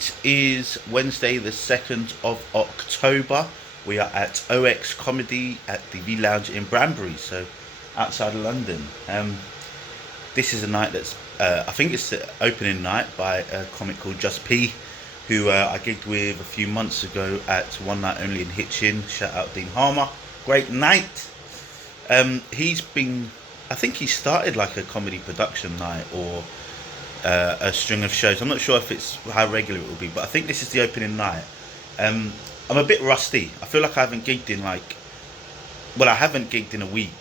It is Wednesday, the 2nd of October. We are at OX Comedy at the V Lounge in Banbury, so outside of London. This is a night that's, I think it's the opening night by a comic called Just P, who I gigged with a few months ago at One Night Only in Hitchin. Shout out Dean Harmer. Great night. He's been, I think he started like a comedy production night or a string of shows. I'm not sure if it's how regular it will be, but I think this is the opening night. I'm a bit rusty. I feel like I haven't gigged in I haven't gigged in a week.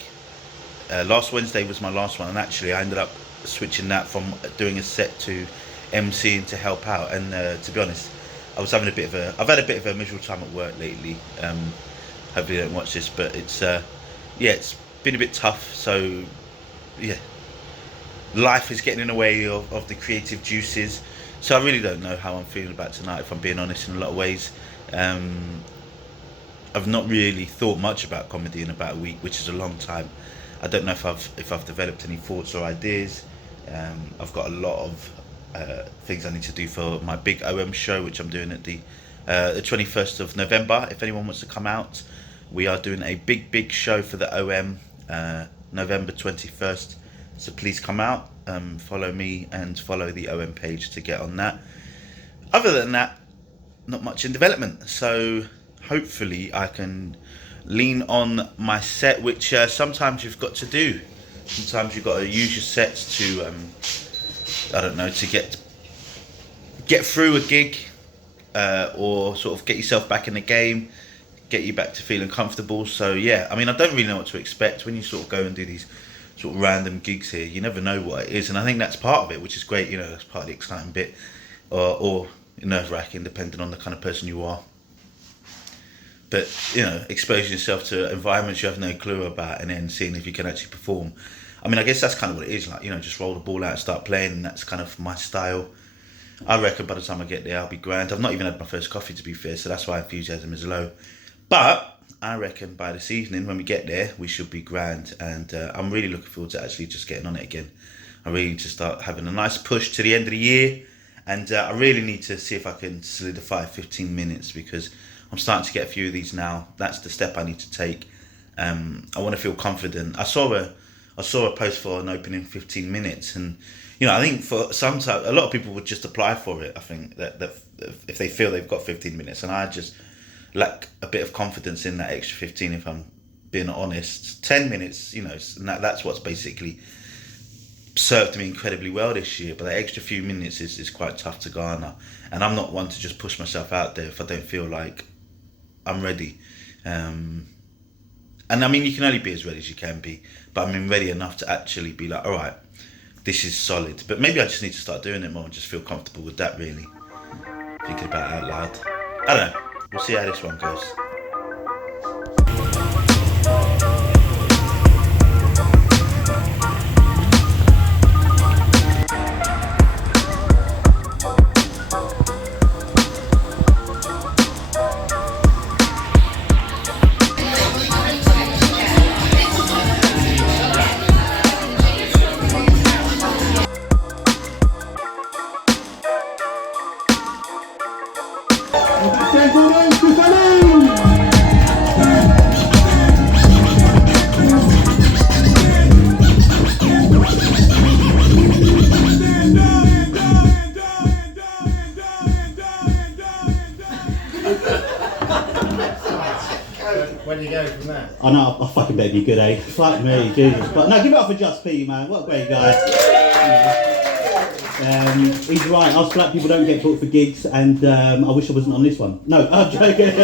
Last Wednesday was my last one, and actually I ended up switching that from doing a set to MCing to help out. And to be honest, I've had a bit of a miserable time at work lately. Hopefully they don't watch this, but it's been a bit tough. So yeah, life is getting in the way of the creative juices. So I really don't know how I'm feeling about tonight, if I'm being honest, in a lot of ways. I've not really thought much about comedy in about a week, which is a long time. I don't know if I've developed any thoughts or ideas. I've got a lot of things I need to do for my big OM show, which I'm doing at the 21st of November. If anyone wants to come out, we are doing a big show for the OM November 21st. So please come out, follow me and follow the OM page to get on that. Other than that, not much in development. So hopefully I can lean on my set, which sometimes you've got to do. Sometimes you've got to use your sets to, I don't know, to get through a gig or sort of get yourself back in the game, get you back to feeling comfortable. So yeah, I mean, I don't really know what to expect when you sort of go and do these sort of random gigs here. You never know what it is, and I think that's part of it, which is great. You know, that's part of the exciting bit, or nerve-wracking, depending on the kind of person you are. But you know, exposing yourself to environments you have no clue about, and then seeing if you can actually perform. I mean, I guess that's kind of what it is. Like, you know, just roll the ball out and start playing, and that's kind of my style. I reckon by the time I get there, I'll be grand. I've not even had my first coffee, to be fair, so that's why enthusiasm is low. But I reckon by this evening, when we get there, we should be grand. And I'm really looking forward to actually just getting on it again. I really need to start having a nice push to the end of the year. And I really need to see if I can solidify 15 minutes, because I'm starting to get a few of these now. That's the step I need to take. I want to feel confident. I saw a post for an opening 15 minutes. And, you know, I think for sometimes, a lot of people would just apply for it. I think that if they feel they've got 15 minutes, and I just lack a bit of confidence in that extra 15, if I'm being honest. 10 minutes, you know, that's what's basically served me incredibly well this year, but that extra few minutes is quite tough to garner, and I'm not one to just push myself out there if I don't feel like I'm ready. And I mean, you can only be as ready as you can be, but I mean ready enough to actually be like, all right, this is solid. But maybe I just need to start doing it more and just feel comfortable with that, really. Thinking about it out loud. I don't know. We'll see how this one goes. Where do you go from there? I know, I fucking better be good, eh? Fuck me, Jesus. But no, give it up for Just P, man. What a great guy. He's right, us black people don't get booked for gigs, and I wish I wasn't on this one. No, I'm joking.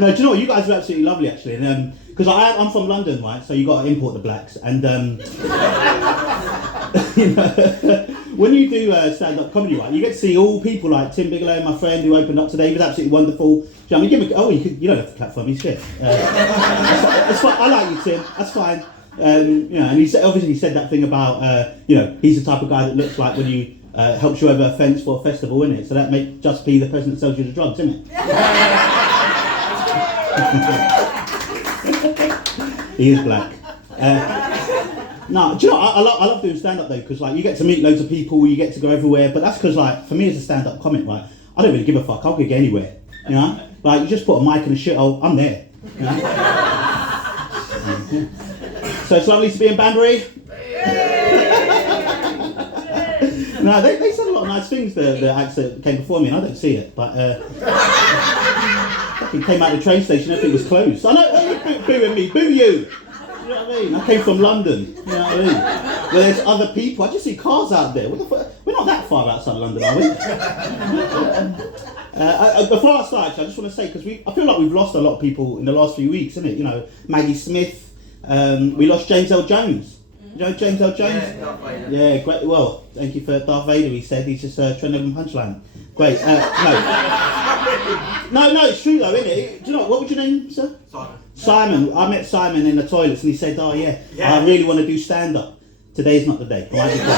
No, do you know what? You guys are absolutely lovely, actually. And because I'm from London, right? So you got to import the blacks, and you know, when you do stand-up comedy, right, you get to see all people like Tim Bigelow, my friend who opened up today. He was absolutely wonderful. I mean, give him you don't have to clap for me, shit. That's fine. I like you, Tim. That's fine. You know, and he said that thing about you know, he's the type of guy that looks like when you helps you over a fence for a festival, isn't it? So that makes Just P the person that sells you the drugs, isn't it? He is black. No, do you know, I love doing stand-up though, because like you get to meet loads of people, you get to go everywhere, but that's because like, for me as a stand-up comic, right, I don't really give a fuck, I'll gig anywhere, you know? Like, you just put a mic and a shit hole, I'm there, you know? So it's lovely to be in Banbury. No, they said a lot of nice things, the acts that came before me, and I don't see it, but fucking came out of the train station, everything was closed. I know, why are you booing me? Boo you! You know what I mean? I came from London, you know what I mean? Where there's other people, I just see cars out there. What the fuck? We're not that far outside London, are we? Before I start, actually, I just want to say, because I feel like we've lost a lot of people in the last few weeks, isn't it? You know, Maggie Smith, we lost James L. Jones. You know James L. Jones? Yeah, Darth Vader. Yeah, great. Well, thank you for Darth Vader, he said. He's just trending on punchline. Great. No, it's true though, isn't it? Do you know, what was your name, sir? Simon. Simon. I met Simon in the toilets and he said, oh yeah, I really want to do stand-up. Today's not the day. I might be quiet.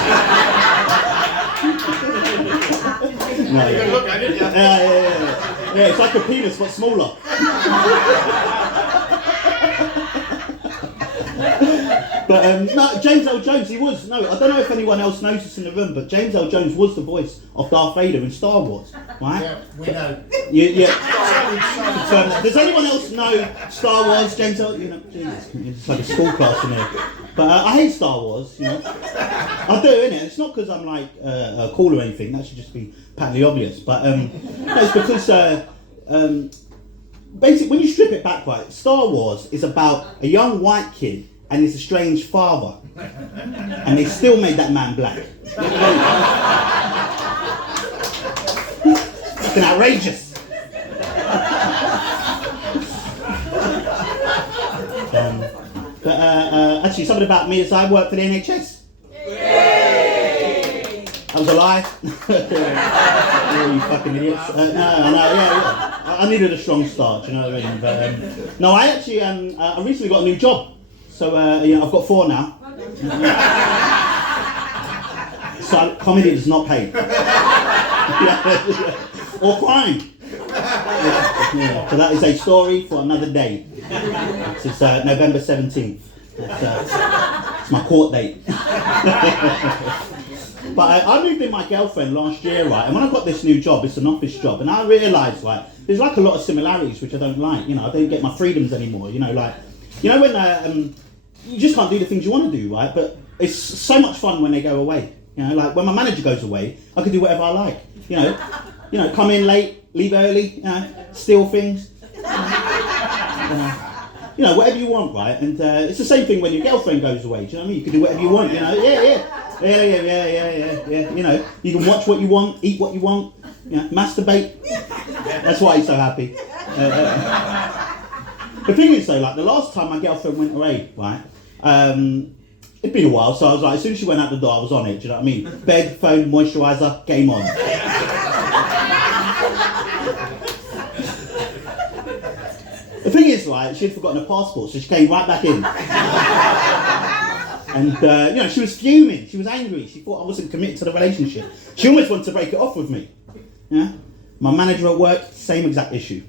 No, Good look at it, yeah. Yeah, it's like a penis but smaller. But no, James L. Jones, he was, no, I don't know if anyone else noticed in the room, but James L. Jones was the voice of Darth Vader in Star Wars, right? Yeah, we know. Yeah. Does anyone else know Star Wars? James L. You know, Jesus, it's like a school class in here. But I hate Star Wars, you know. I do, innit? It's not because I'm like cool or anything, that should just be patently obvious. But no, it's because basically, when you strip it back, right, Star Wars is about a young white kid and his estranged father, and they still made that man black. Fucking outrageous. But actually, something about me is I work for the NHS. Yay! That was a lie. You fucking idiots. I needed a strong start, you know what I mean? But no, I actually I recently got a new job. So you know, I've got 4 now. So comedy does not pay. Or crime. Yeah, so that is a story for another day. It's November 17th. It's my court date. But I moved in my girlfriend last year, right? And when I got this new job, it's an office job, and I realised like there's like a lot of similarities which I don't like. You know, I don't get my freedoms anymore. You know, like when you just can't do the things you want to do, right? But it's so much fun when they go away. You know, like when my manager goes away, I can do whatever I like. You know, come in late, leave early. You know, steal things. You know, whatever you want, right? And it's the same thing when your girlfriend goes away. Do you know what I mean? You can do whatever you want. You know, yeah. You know, you can watch what you want, eat what you want. You know, masturbate. That's why he's so happy. The thing is though, like the last time my girlfriend went away, right? It'd been a while, so I was like, as soon as she went out the door, I was on it. Do you know what I mean? Bed, phone, moisturiser, game on. The thing is, like, she had forgotten her passport, so she came right back in. And you know, she was fuming. She was angry. She thought I wasn't committed to the relationship. She almost wanted to break it off with me. Yeah. My manager at work, same exact issue.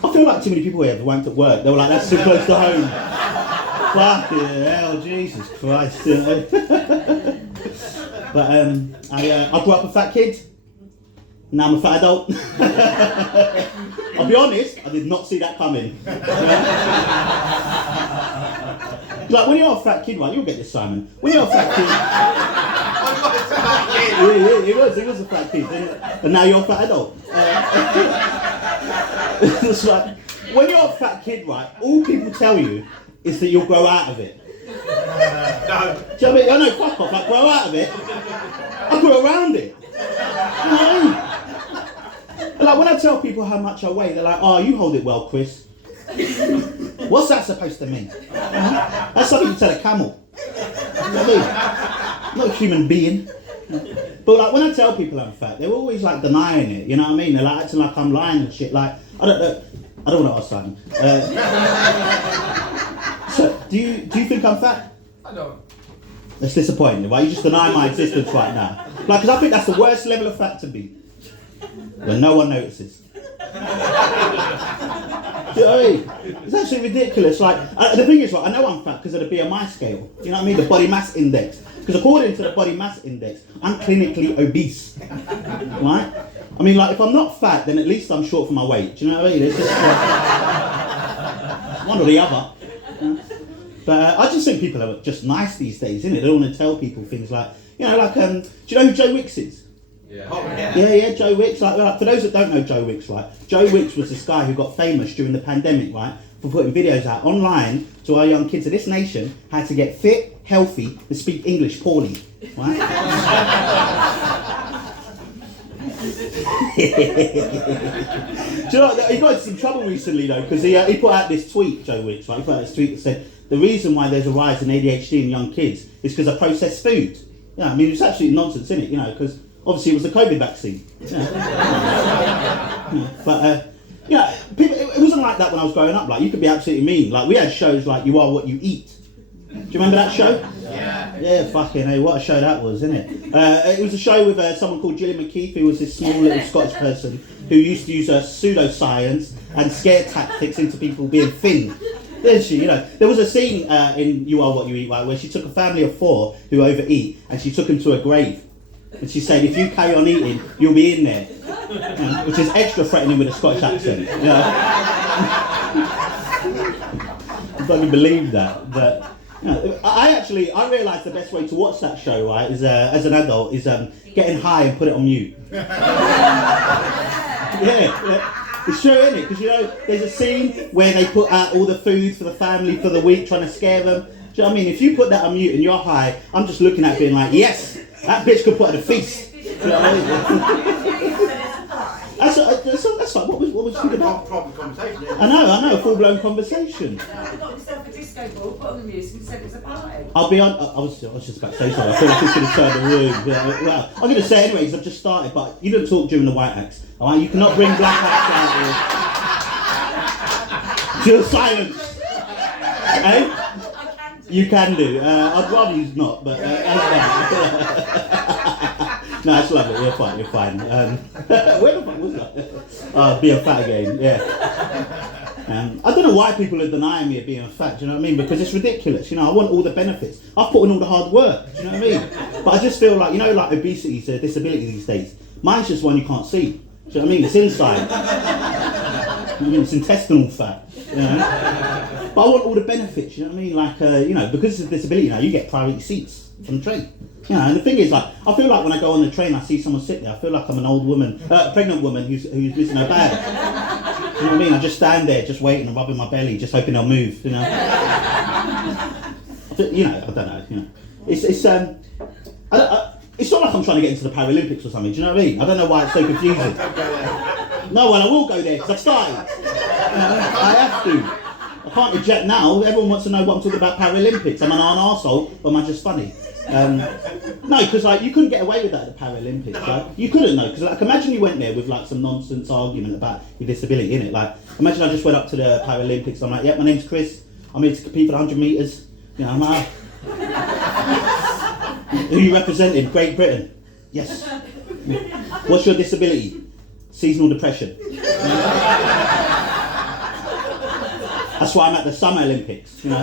I feel like too many people here have wanked at work. They were like, that's too close to home. Fucking hell, Jesus Christ. But I grew up a fat kid. Now I'm a fat adult. I'll be honest, I did not see that coming. Like when you're a fat kid, right? You'll get this, Simon. When you're a fat kid. Yeah, he was a fat kid, and now you're a fat adult. It's like when you're a fat kid, right? All people tell you is that you'll grow out of it. No. Do you know what I mean? I know, fuck off. Like grow out of it. I grew around it. You know what I mean? And like when I tell people how much I weigh, they're like, "Oh, you hold it well, Chris." What's that supposed to mean? That's something you tell a camel. You know what I mean? I'm not a human being. But like when I tell people I'm fat, they're always like denying it. You know what I mean? They're like acting like I'm lying and shit. Like I don't want to ask Simon. So do you think I'm fat? I don't. That's disappointing. Why you just deny my existence right now? Like, because I think that's the worst level of fat to be. When no one notices. Do you know what I mean? It's absolutely ridiculous. Like, the thing is, right, I know I'm fat because of the BMI scale. You know what I mean? The body mass index. Because according to the body mass index, I'm clinically obese. Right? I mean, like, if I'm not fat, then at least I'm short for my weight. Do you know what I mean? It's just one or the other. But I just think people are just nice these days, innit? They don't want to tell people things like, you know, like, do you know who Joe Wicks is? Yeah, Joe Wicks. Like, for those that don't know Joe Wicks, right? Joe Wicks was this guy who got famous during the pandemic, right? For putting videos out online to our young kids of this nation how to get fit, healthy, and speak English poorly, right? Do you know what? He got into some trouble recently though, because he put out this tweet, Joe Wicks, right? He put out this tweet that said, the reason why there's a rise in ADHD in young kids is because of processed food. Yeah, I mean, it's absolutely nonsense, isn't it? You know, because obviously it was the COVID vaccine. Yeah. But, yeah, people, it wasn't like that when I was growing up. Like, you could be absolutely mean. Like, we had shows like You Are What You Eat. Do you remember that show? Yeah, fucking hey, what a show that was, isn't it? It was a show with someone called Gillian McKeith, who was this small little Scottish person who used to use pseudoscience and scare tactics into people being thin. Didn't she? You know, there was a scene in You Are What You Eat, right, where she took a family of 4 who overeat and she took them to a grave. And she said, if you carry on eating, you'll be in there. Which is extra threatening with a Scottish accent. You know? I don't believe that, but you know, I realised the best way to watch that show, right, is as an adult, is getting high and put it on mute. Yeah. It's true, isn't it? Because, you know, there's a scene where they put out all the food for the family for the week, trying to scare them. Do you know what I mean? If you put that on mute and you're high, I'm just looking at it being like, yes, that bitch could put at a feast. Do you know what I mean? That's like, what was she about? Proper conversation. I know, a full-blown conversation. You got yourself a disco ball, put on the music and said it was a party. I'll be on. I was just about to say something. I feel like it's going to turn the room. Yeah, well, I'm going to say it anyways. I've just started, but you don't talk during the white acts. All right, you cannot bring black acts out here. Just silence. Eh? You can do. I'd rather you not, but no, it's lovely. You're fine. Where the fuck was that? Being fat again. Yeah. I don't know why people are denying me of being fat, do you know what I mean? Because it's ridiculous, you know, I want all the benefits. I've put in all the hard work, do you know what I mean? But I just feel like, you know, like obesity is a disability these days. Mine's just one you can't see, do you know what I mean? It's inside. I mean, it's intestinal fat, you know? But I want all the benefits, you know what I mean? Like, you know, because it's a disability now, you get priority seats from the train. You know, and the thing is, like, I feel like when I go on the train, I see someone sit there, I feel like I'm an old woman, pregnant woman who's missing her bag. You know what I mean? I just stand there, just waiting and rubbing my belly, just hoping they'll move. You know. You know, I don't know. You know, it's not like I'm trying to get into the Paralympics or something. Do you know what I mean? I don't know why it's so confusing. No, well, I will go there because I've started. I have to. I can't reject now. Everyone wants to know what I'm talking about Paralympics. Am I an arsehole or am I just funny? No, because like you couldn't get away with that at the Paralympics, right? You couldn't though, because like imagine you went there with like some nonsense argument about your disability, innit? Like imagine I just went up to the Paralympics. I'm like, yeah, my name's Chris. I'm here to compete for 100 metres. You know, I'm like, who are you representing? Great Britain. Yes. What's your disability? Seasonal depression. That's why I'm at the Summer Olympics. You know.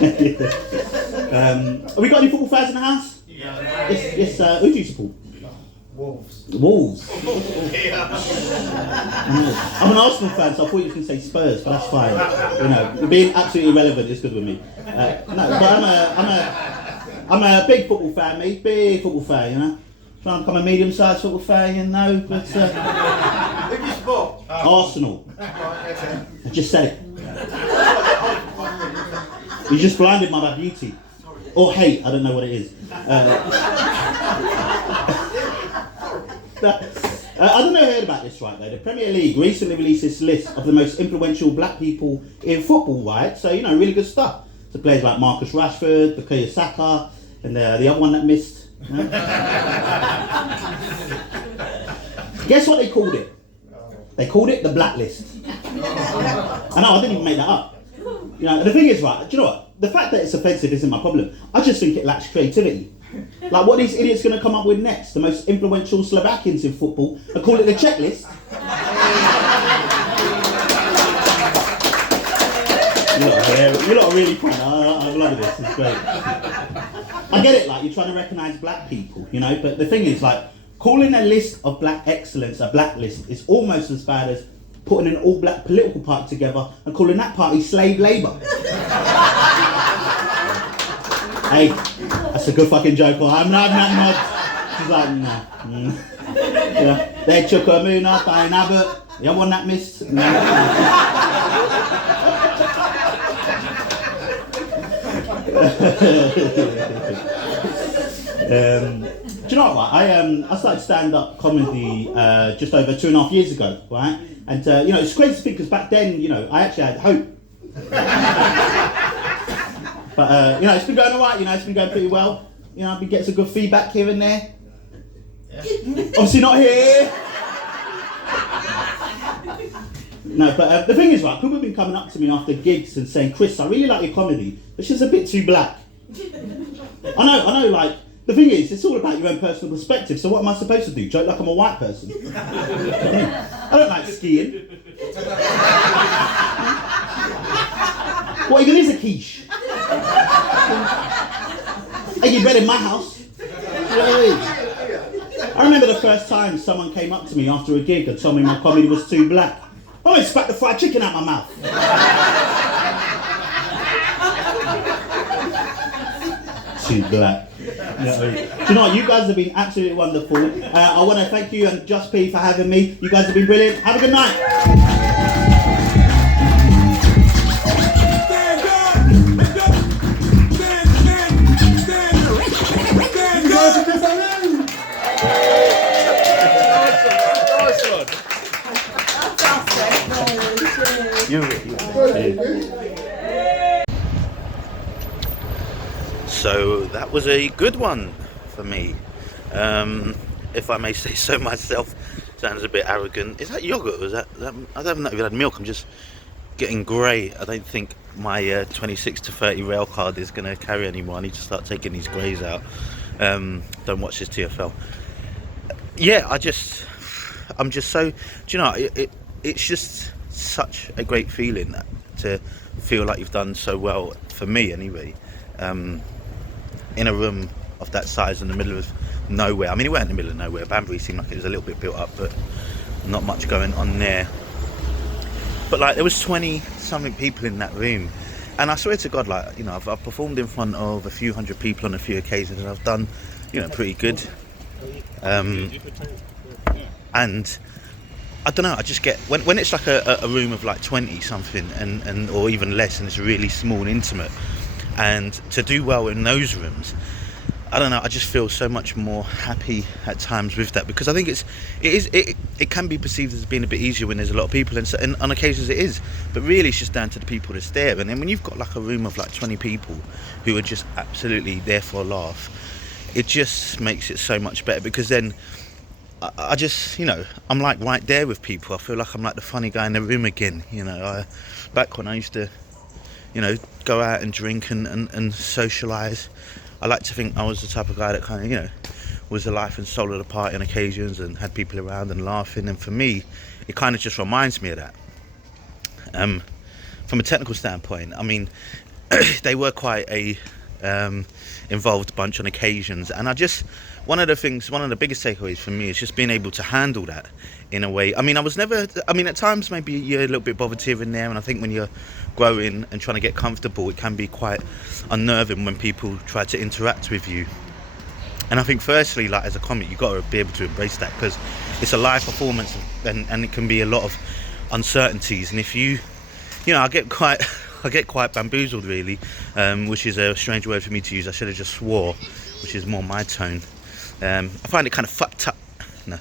Have we got any football fans in the house? Yeah. Yes, who do you support? Wolves. I'm an Arsenal fan, so I thought you were going to say Spurs, but that's fine. You know, being absolutely irrelevant is good with me. No, but I'm a big football fan, mate. Big football fan, you know. Trying to become a medium-sized football fan, you know. But Who do you support? Arsenal. I just said it. You just blinded my beauty. Or hate, I don't know what it is. I don't know if you heard about this, right, though. The Premier League recently released this list of the most influential black people in football, right? So, you know, really good stuff. So players like Marcus Rashford, Bukayo Saka, and the other one that missed. You know? Guess what they called it? They called it the blacklist. I know, I didn't even make that up. You know, the thing is, right, do you know what? The fact that it's offensive isn't my problem. I just think it lacks creativity. Like, what are these idiots going to come up with next? The most influential Slovakians in football and call it the checklist? You lot are really fun. I'm loving this. It's great. I get it, like, you're trying to recognise black people, you know, but the thing is, like, calling a list of black excellence a blacklist is almost as bad as putting an all-black political party together and calling that party slave labour. Hey, that's a good fucking joke. I'm not nod. She's like, nah. Yeah. They took a moon up, I ain't have it. You want that, miss? No. Do you know what? I started stand-up comedy just over 2.5 years ago, right? And you know, it's crazy to think because back then, you know, I actually had hope. But you know, it's been going alright. You know, it's been going pretty well. You know, I've been getting some good feedback here and there. Yeah. Obviously not here. No, but the thing is, right, people have been coming up to me after gigs and saying, "Chris, I really like your comedy, but it's just a bit too black." I know, like, the thing is, it's all about your own personal perspective, so what am I supposed to do? Joke like I'm a white person? I don't like skiing. What even is a quiche? I get bread in my house. You know what I mean? I remember the first time someone came up to me after a gig and told me my comedy was too black. I almost spat the fried chicken out my mouth. Too black. Yeah. Do you know what? You guys have been absolutely wonderful. I want to thank you and Just P for having me. You guys have been brilliant. Have a good night. So that was a good one for me, if I may say so myself. Sounds a bit arrogant. Is that yogurt? Or is that I haven't even had milk. I'm just getting grey. I don't think my 26 to 30 rail card is going to carry anymore. I need to start taking these greys out. Don't watch this TFL. Yeah, I'm just so, do you know, it's just such a great feeling to feel like you've done so well, for me anyway, in a room of that size in the middle of nowhere. I mean, it weren't in the middle of nowhere. Banbury seemed like it was a little bit built up, but not much going on there. But like, there was 20 something people in that room, and I swear to God, like, you know, I've performed in front of a few hundred people on a few occasions, and I've done, you know, pretty good. And I don't know, I just get, when it's like a room of like 20 something and or even less, and it's really small and intimate, and to do well in those rooms, I don't know, I just feel so much more happy at times with that, because I think it can be perceived as being a bit easier when there's a lot of people, and on occasions it is, but really it's just down to the people that's there. And then when you've got like a room of like 20 people who are just absolutely there for a laugh, it just makes it so much better, because then I just, you know, I'm like right there with people. I feel like I'm like the funny guy in the room again, you know. Back when I used to, you know, go out and drink and socialise, I like to think I was the type of guy that kind of, you know, was the life and soul of the party on occasions and had people around and laughing. And for me, it kind of just reminds me of that. From a technical standpoint, I mean, they were quite a involved bunch on occasions, and one of the biggest takeaways for me is just being able to handle that in a way. I mean, at times maybe you're a little bit bothered here and there, and I think when you're growing and trying to get comfortable, it can be quite unnerving when people try to interact with you. And I think firstly, like, as a comic, you've got to be able to embrace that, because it's a live performance, and it can be a lot of uncertainties. And if you know, I get quite bamboozled, really, which is a strange word for me to use. I should have just swore, which is more my tone. I find it kind of fucked up. No.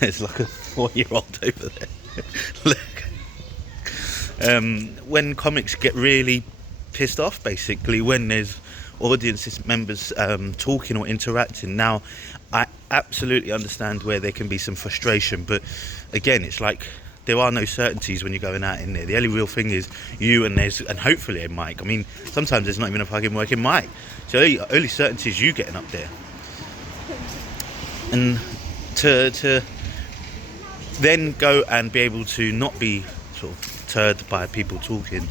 It's like a 4-year-old over there. Look. When comics get really pissed off, basically, when there's audience members talking or interacting. Now, I absolutely understand where there can be some frustration, but again, it's like there are no certainties when you're going out in there. The only real thing is you and hopefully a mic. I mean, sometimes there's not even a fucking working mic. So only certainty is you getting up there. And to then go and be able to not be sort of turred by people talking,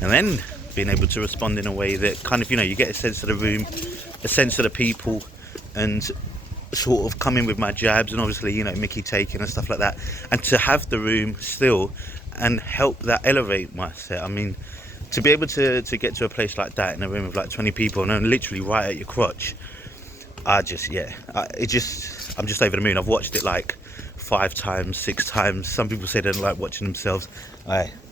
and then being able to respond in a way that kind of, you get a sense of the room, a sense of the people, and sort of come in with my jabs and obviously, Mickey taking and stuff like that, and to have the room still and help that elevate my set. I mean, to be able to get to a place like that in a room of like 20 people and then literally right at your crotch, I'm just over the moon. I've watched it like 5 times, 6 times. Some people say they don't like watching themselves.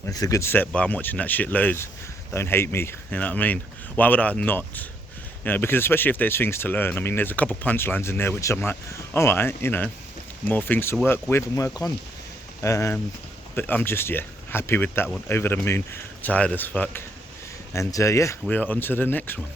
It's a good set, but I'm watching that shit loads. Don't hate me, you know what I mean? Why would I not? Because especially if there's things to learn. I mean, there's a couple punchlines in there which I'm like, all right, more things to work with and work on. But I'm just, happy with that one. Over the moon, tired as fuck. And we are on to the next one.